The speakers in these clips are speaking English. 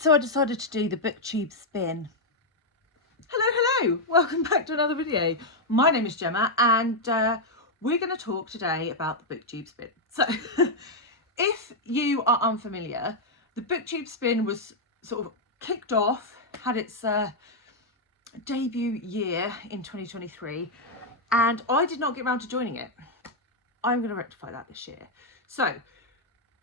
So I decided to do the BookTube spin. Hello, welcome back to another video. My name is Gemma and we're going to talk today about the BookTube spin. So if you are unfamiliar, the BookTube spin was sort of kicked off, had its debut year in 2023, and I did not get around to joining it. I'm going to rectify that this year. So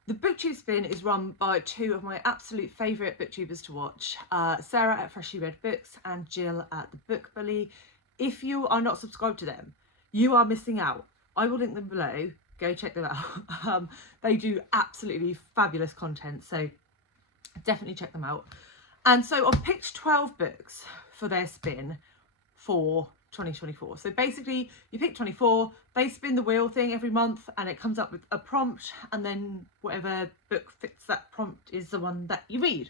the BookTube spin is run by two of my absolute favourite booktubers to watch, Sarah at Freshly Read Books and Jill at The Book Bully. If you are not subscribed to them, you are missing out. I will link them below. Go check them out. They do absolutely fabulous content, so definitely check them out. And so I've picked 12 books for their spin for 2024. So basically you pick 24, they spin the wheel thing every month and it comes up with a prompt, and then whatever book fits that prompt is the one that you read.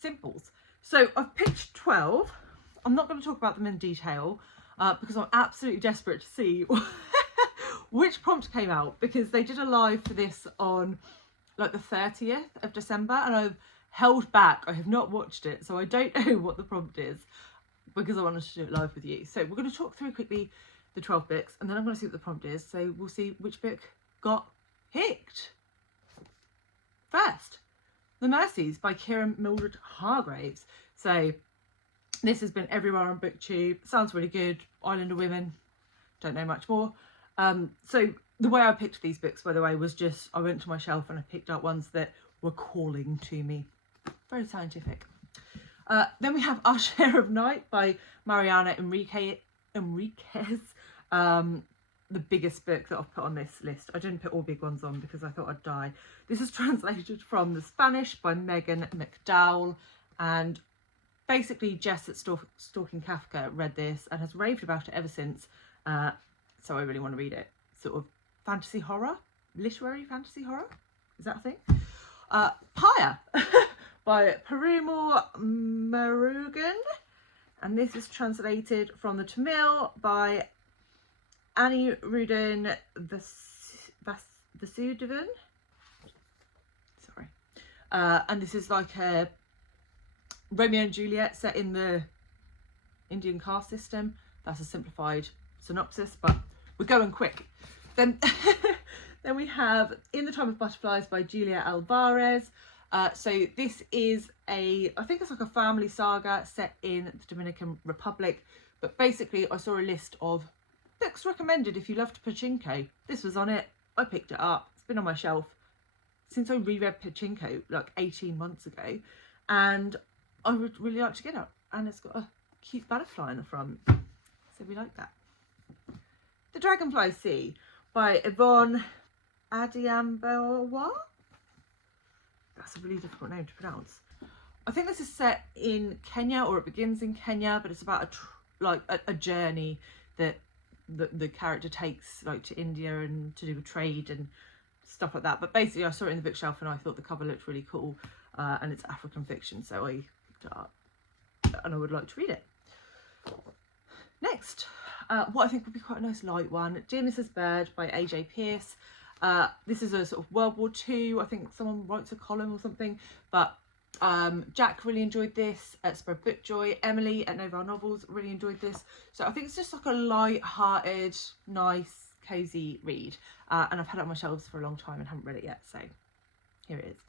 Simples. So I've picked 12. I'm not going to talk about them in detail because I'm absolutely desperate to see which prompt came out, because they did a live for this on like the 30th of December and I've held back. I have not watched it, so I don't know what the prompt is, because I wanted to do it live with you. So we're going to talk through quickly the 12 books and then I'm going to see what the prompt is. So we'll see which book got picked. First, The Mercies by Kieren, Milwood, Hargraves. So this has been everywhere on BookTube. Sounds really good. Island of Women. Don't know much more. So the way I picked these books, by the way, was just I went to my shelf and I picked out ones that were calling to me. Very scientific. Then we have Our Share of Night by Mariana Enriquez, the biggest book that I've put on this list. I didn't put all big ones on because I thought I'd die. This is translated from the Spanish by Megan McDowell, and basically Jess at Stalking Kafka read this and has raved about it ever since, so I really want to read it. Sort of fantasy horror, literary fantasy horror, is that a thing? Pyre by Perumal Murugan, and this is translated from the Tamil by Anirudhh Vasudevan. Sorry. And this is like a Romeo and Juliet set in the Indian caste system. That's a simplified synopsis, but we're going quick. Then then we have In the Time of Butterflies by Julia Alvarez. So this is I think it's like a family saga set in the Dominican Republic, but basically I saw a list of books recommended if you loved Pachinko. This was on it. I picked it up. It's been on my shelf since I reread Pachinko like 18 months ago, and I would really like to get it. And it's got a cute butterfly in the front, so we like that. The Dragonfly Sea by Yvonne Adhiambo. That's a really difficult name to pronounce. I think this is set in Kenya, or it begins in Kenya, but it's about a journey that the character takes like to India and to do with trade and stuff like that. But basically I saw it in the bookshelf and I thought the cover looked really cool, and it's African fiction, so I picked it up and I would like to read it. Next, what I think would be quite a nice light one, Dear Mrs. Bird by AJ Pearce. This is a sort of World War II, I think someone writes a column or something, but Jack really enjoyed this at Spread Book Joy. Emily at Novell Novels really enjoyed this. So I think it's just like a light-hearted, nice, cosy read. And I've had it on my shelves for a long time and haven't read it yet, so here it is.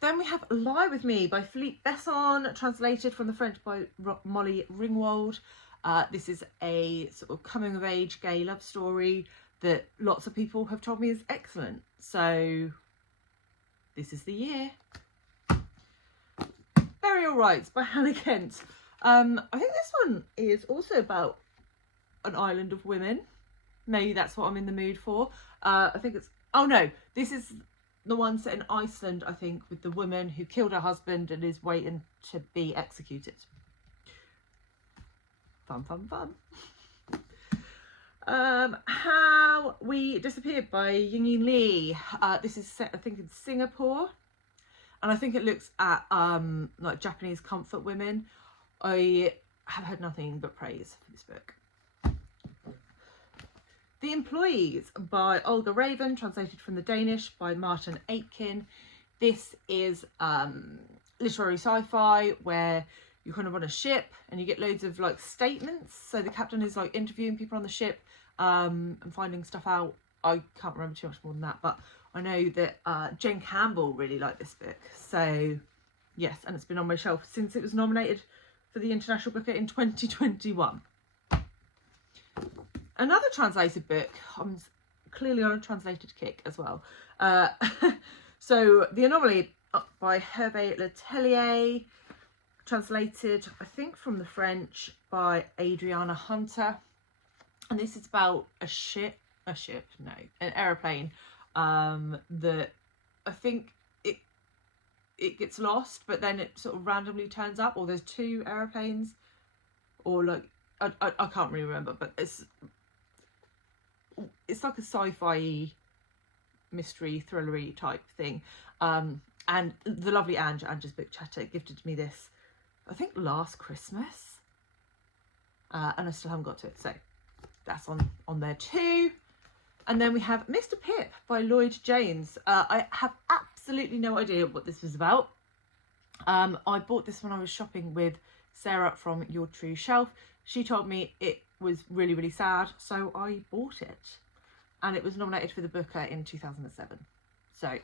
Then we have Lie With Me by Phillipe Besson, translated from the French by Molly Ringwold. This is a sort of coming-of-age gay love story that lots of people have told me is excellent. So this is the year. Burial Rites by Hannah Kent. I think this one is also about an island of women. Maybe that's what I'm in the mood for. I think it's, oh no, this is the one set in Iceland, I think, with the woman who killed her husband and is waiting to be executed. Fun, fun, fun. How We Disappeared by Jing-Jing Lee. This is set, I think, in Singapore, and I think it looks at like Japanese comfort women. I have heard nothing but praise for this book. The Employees by Olga Ravn, translated from the Danish by Martin Aitkin. This is literary sci-fi where you're kind of on a ship and you get loads of like statements. So the captain is like interviewing people on the ship and finding stuff out. I can't remember too much more than that, but I know that Jen Campbell really liked this book. So yes, and it's been on my shelf since it was nominated for the International Booker in 2021. Another translated book. I'm clearly on a translated kick as well. So The Anomaly by Herve Le Tellier, translated I think from the French by Adriana Hunter, and this is about an aeroplane that I think it gets lost, but then it sort of randomly turns up, or there's two aeroplanes, or like I can't really remember, but it's like a sci-fi mystery thrillery type thing. And the lovely Ange's Book Chatter gifted me this I think last Christmas, and I still haven't got to it, so that's on there too. And then we have Mr. Pip by Lloyd James. I have absolutely no idea what this was about. I bought this when I was shopping with Sarah from Your True Shelf. She told me it was really, really sad, so I bought it. And it was nominated for the Booker in 2007. So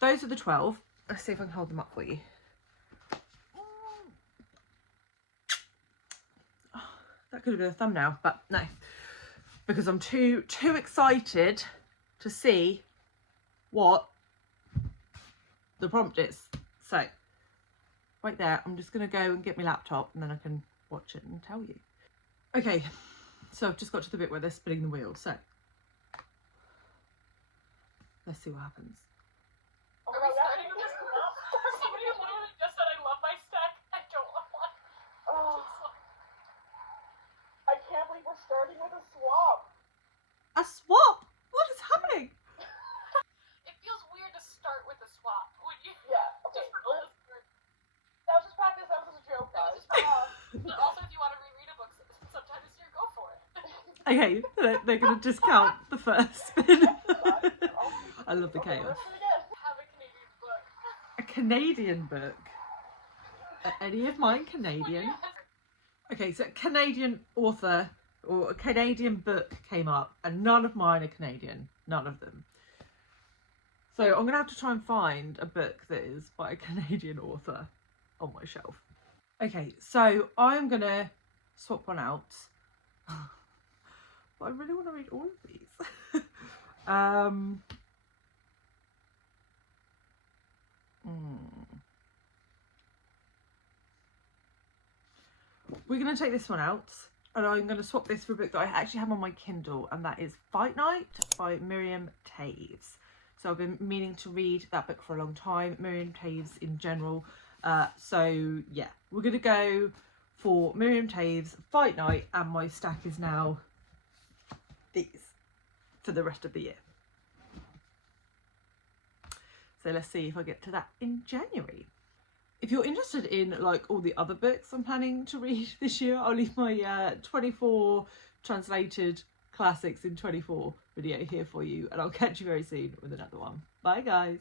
those are the 12. Let's see if I can hold them up for you. Oh, that could have been a thumbnail, but no. Because I'm too excited to see what the prompt is. So right there, I'm just going to go and get my laptop and then I can watch it and tell you. Okay, so I've just got to the bit where they're spinning the wheel, so let's see what happens. Are we starting with this? Somebody literally just said I love my stack. I don't love one. Oh. I can't believe we're starting with a swap. A swap? What is happening? It feels weird to start with a swap. Would you? Yeah. Okay. That was just practice. That was just a joke, guys. Also, if you want to reread a book sometime this year, go for it. Okay, they're going to discount the first spin. I love the chaos. Have a Canadian book. A Canadian book? Are any of mine Canadian? Okay, so Canadian author or a Canadian book came up and none of mine are Canadian. None of them. So I'm going to have to try and find a book that is by a Canadian author on my shelf. Okay, so I'm going to swap one out. But I really want to read all of these. We're going to take this one out, and I'm going to swap this for a book that I actually have on my Kindle, and that is Fight Night by Miriam Taves. So I've been meaning to read that book for a long time, Miriam Taves in general. So yeah, we're going to go for Miriam Taves, Fight Night, and my stack is now these for the rest of the year. So let's see if I get to that in January. If you're interested in like all the other books I'm planning to read this year, I'll leave my 24 translated classics in 24 video here for you, and I'll catch you very soon with another one. Bye guys.